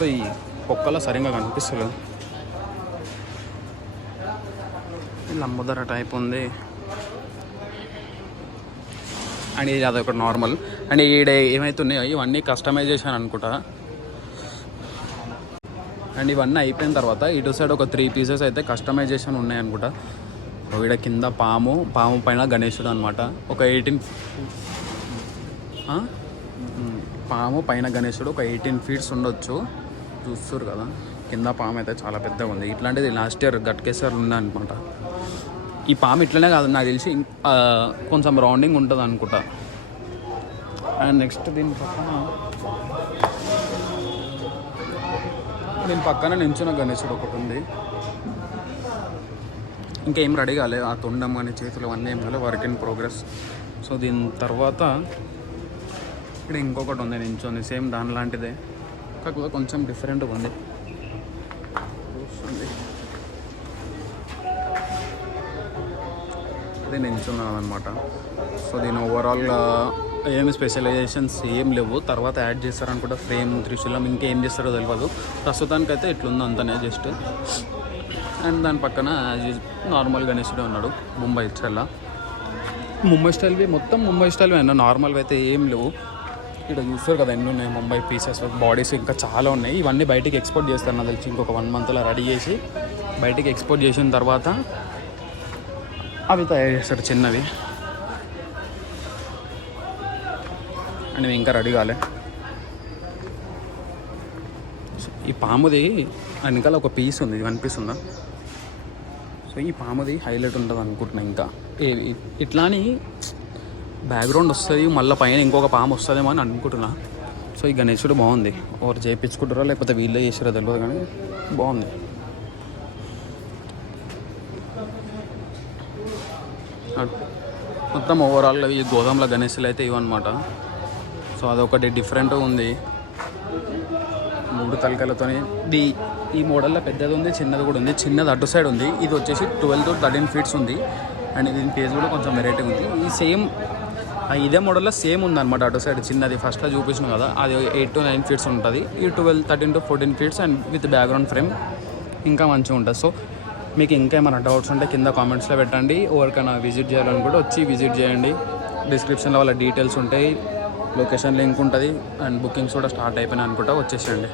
So ఈ పొక్కలో సరిగ్గా కనిపిస్తలేదు. లంబోదర టైప్ ఉంది. అండ్ ఇది అదొక నార్మల్. అండ్ ఈడ ఏమైతే ఉన్నాయో ఇవన్నీ కస్టమైజేషన్ అనుకుంటా. అండ్ ఇవన్నీ అయిపోయిన తర్వాత ఇటు సైడ్ ఒక 3 పీసెస్ అయితే కస్టమైజేషన్ ఉన్నాయి అనుకుంటా. ఈడ కింద పాము పైన గణేశుడు అనమాట. ఒక 18 పాము పైన గణేశుడు ఒక 18 feet ఉండొచ్చు. చూస్తారు కదా కింద పాము అయితే చాలా పెద్దగా ఉంది. ఇట్లాంటిది లాస్ట్ ఇయర్ గట్కేసర్ ఉందనుకుంటా. ఈ పాము ఇట్లనే కాదు నాకు తెలిసి కొంచెం రౌండింగ్ ఉంటుంది అనుకుంటా. అండ్ నెక్స్ట్ దీని పక్కన నించున్న గణేశుడు ఒకటి ఉంది. ఇంకేం రెడీ కాలేదు. ఆ తొండం కానీ చేతులు అన్నీ ఏం కాలేదు, వర్క్ ఇన్ ప్రోగ్రెస్. సో దీని తర్వాత ఇక్కడ ఇంకొకటి ఉంది నించుంది, సేమ్ దాని లాంటిదే, కాకపోతే కొంచెం డిఫరెంట్గా ఉంది. అది నించున్నాను అనమాట. సో దీని ఓవరాల్గా ఏమి స్పెషలైజేషన్స్ ఏం లేవు. తర్వాత యాడ్ చేస్తారనుకుంటా ఫ్రేమ్, త్రిశూలం, ఇంకేం చేస్తారో తెలియదు. ప్రస్తుతానికైతే ఇట్లుంది అంతనే జస్ట్. అండ్ దాని పక్కన నార్మల్ గణేశుడు ఉన్నాడు. ముంబై స్టైల్వి మొత్తం ముంబై స్టైల్వి అయినా నార్మల్గా అయితే ఏం లేవు. ఇక్కడ చూస్తారు కదా ఎన్ని ఉన్నాయి ముంబై పీసెస్, బాడీస్ ఇంకా చాలా ఉన్నాయి. ఇవన్నీ బయటికి ఎక్స్పోర్ట్ చేస్తారు నాకు తెలిసి. ఇంకొక 1 monthలో రెడీ చేసి బయటికి ఎక్స్పోర్ట్ చేసిన తర్వాత అవి తయారు చేస్తారు చిన్నవి. అండ్ ఇవి ఇంకా రెడీ కాలే. ఈ పాముది వెనకాల ఒక పీస్ ఉంది, ఇది కనిపిస్తుందా? సో ఈ పాముది హైలైట్ ఉంటుంది అనుకుంటున్నా. ఇంకా ఇట్లా అని బ్యాక్గ్రౌండ్ వస్తుంది, మళ్ళీ పైన ఇంకొక పాము వస్తుందేమో అని అనుకుంటున్నా. సో ఈ గణేశుడు బాగుంది. ఎవరు చేయించుకుంటారో లేకపోతే వీళ్ళే చేసారో తెలియదు కానీ బాగుంది. మొత్తం ఓవరాల్గా ఈ గోదాంల గణేశులు అయితే ఇవన్నమాట. సో అదొకటి డిఫరెంట్ ఉంది, 3 తలకాయలతోని. ఈ మోడల్లో పెద్దది ఉంది, చిన్నది కూడా ఉంది. చిన్నది అటు సైడ్ ఉంది, ఇది వచ్చేసి 12 to 13 feet ఉంది. అండ్ దీని పేజ్ కూడా కొంచెం వెరైటీ ఉంది. ఈ సేమ్ ఇదే మోడల్లో సేమ్ ఉందన్నమాట అటు సైడ్ చిన్నది. ఫస్ట్లో చూపించిన కదా అది 8 to 9 feet ఉంటుంది. ఈ 13 to 14 feet and with background frame ఇంకా మంచిగా ఉంటుంది. సో మీకు ఇంకా ఏమైనా డౌట్స్ ఉంటే కింద కామెంట్స్లో పెట్టండి. ఎవరికైనా విజిట్ చేయాలని కూడా వచ్చి విజిట్ చేయండి. డిస్క్రిప్షన్లో వాళ్ళ డీటెయిల్స్ ఉంటాయి, లొకేషన్ లింక్ ఉంటుంది. అండ్ బుకింగ్స్ కూడా స్టార్ట్ అయిపోయినాయి అనుకుంటా, వచ్చేసేయండి.